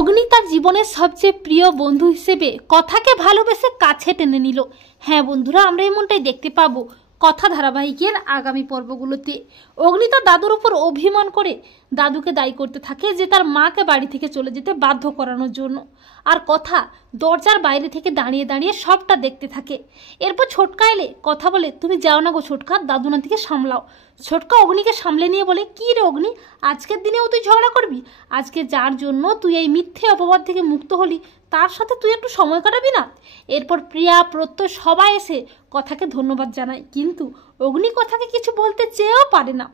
অগ্নি তার জীবনের সবচেয়ে প্রিয় বন্ধু হিসেবে কথাকে ভালোবেসে কাছে টেনে নিল। হ্যাঁ বন্ধুরা, আমরা এমনটাই দেখতে পাবো কথা ধারাবাহিকের আগামী পর্বগুলোতে। অগ্নি তার দাদুর উপর অভিমান করে দাদুকে দায়ী করতে থাকে যে তার মাকে বাড়ি থেকে চলে যেতে বাধ্য করানোর জন্য। আর কথা দরজার বাইরে থেকে দাঁড়িয়ে দাঁড়িয়ে সবটা দেখতে থাকে। এরপর ছোটকা এলে কথা বলে, তুমি যাও না গো ছোটকা, দাদু নাতিকে সামলাও। ছোটকা অগ্নিকে সামলে নিয়ে বলে, কি রে অগ্নি, আজকের দিনেও তুই ঝগড়া করবি? আজকে যার জন্য তুই এই মিথ্যে অপবাদ থেকে মুক্ত হলি তার সাথে তুই একটু সময় কাটাবি না? এরপর প্রিয়া প্রত্যয় সবাই এসে কথাকে ধন্যবাদ জানায়, কিন্তু অগ্নি কথাকে কিছু বলতে চেয়েও পারে না।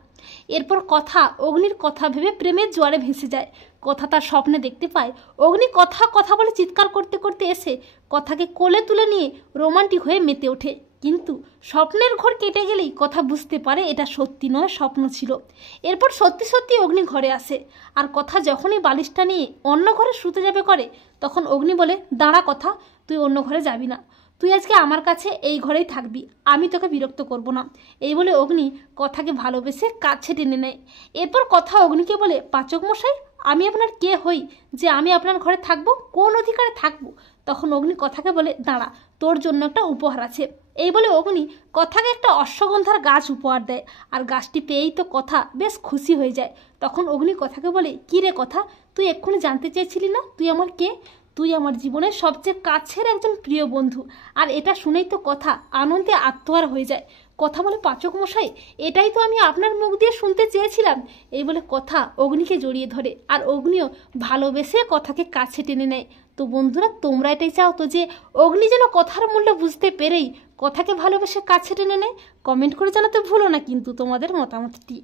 এরপর কথা অগ্নির কথা ভেবে প্রেমের জোয়ারে ভেসে যায়। কথা তার স্বপ্নে দেখতে পায় অগ্নি কথা কথা বলে চিৎকার করতে করতে এসে কথাকে কোলে তুলে নিয়ে রোমান্টিক হয়ে মেতে ওঠে। কিন্তু স্বপ্নের ঘর কেটে গেলেই কথা বুঝতে পারে এটা সত্যি নয়, স্বপ্ন ছিল। এরপর সত্যি সত্যি অগ্নি ঘরে আসে। আর কথা যখনই বালিশটা নিয়ে অন্য ঘরে শুতে যাবে করে, তখন অগ্নি বলে, দাঁড়া কথা, তুই অন্য ঘরে যাবি না, তুই আজকে আমার কাছে এই ঘরেই থাকবি, আমি তোকে বিরক্ত করব না। এই বলে অগ্নি কথাকে ভালোবেসে কাছে টেনে নেয়। এরপর কথা অগ্নিকে বলে, পাচক মশাই, আমি আপনার কে হই যে আমি আপনার ঘরে থাকবো? কোন অধিকারে থাকবো? তখন অগ্নি কথাকে বলে, দাঁড়া, তোর জন্য একটা উপহার আছে। এই বলে অগ্নি কথাকে একটা অশ্বগন্ধার গাছ উপহার দেয়। আর গাছটি পেয়েই তো কথা বেশ খুশি হয়ে যায়। তখন অগ্নি কথাকে বলে, কি রে কথা, তুই এক্ষুনি জানতে চেয়েছিলি না তুই আমার কে? তুই আমার জীবনের সবচেয়ে কাছের একজন প্রিয় বন্ধু। আর এটা শুনেই তো কথা আনন্দে আত্মহারা হয়ে যায়। কথা বলে, পাচক মশাই, এটাই তো আমি আপনার মুখ দিয়ে শুনতে চেয়েছিলাম। এই বলে কথা অগ্নিকে জড়িয়ে ধরে, আর অগ্নিও ভালোবেসে কথাকে কাছে টেনে নেয়। তো বন্ধুরা, তোমরা এটাই চাও তো যে অগ্নি যেন কথার মূল্য বুঝতে পেরেই কথাকে ভালোবেসে কাছে টেনে নেয়? কমেন্ট করে জানাতে ভুলো না কিন্তু তোমাদের মতামতটি।